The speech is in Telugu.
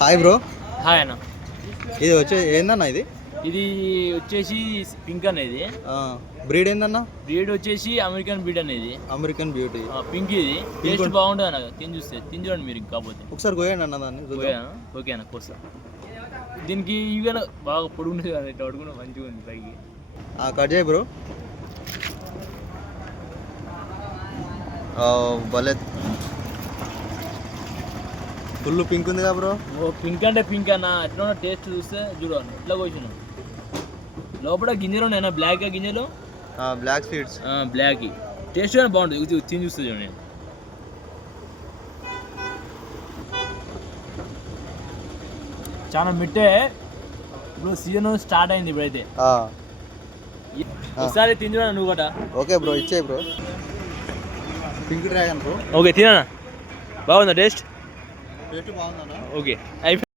Hi bro. హాయ్ అన్న. ఇది ఏందన్నా ఇది? ఇది వచ్చేసి పింక్ అనేది. బ్రీడ్ ఏందన్నా? బ్రీడ్ వచ్చేసి అమెరికన్ బ్రీడ్ అనేది. American beauty pink. ఇది టేస్ట్ బాగుంటుంది అన్న. తిని చూడండి మీరు. కాకపోతే ఒకసారి కోయండి అన్న దాన్ని. ఓకే అన్న, కోస్తా. దీనికి ఇవి బాగా పొడుగుంది కదా, ఇట్లా పడుకున్నా మంచిగా ఉంది పైకి. కట్ చేయి బ్రో. భలే ఫుల్ పింక్ ఉంది కదా బ్రో. పింక్ అంటే పింక్ అన్న. ఎట్లా టేస్ట్ చూస్తే చూడండి ఎట్లా కోసినాం. లోపల గింజలు ఉన్నాయన్న, బ్లాక్ గింజలు. Black seeds. బ్లాక్ టేస్ట్ కానీ బాగుంటుంది. తిని చూస్తే చూడండి. చాలా మిట్టే. ఇప్పుడు సీజన్ స్టార్ట్ అయింది ఇప్పుడైతే. ఒకసారి తిని చూడండి నువ్వు కూడా. ఓకే బ్రో, ఇచ్చేయి bro. Pink dragon bro. Okay తినా. బాగుందా టేస్ట్? బాగుందా? ఓకే అయిపోయింది.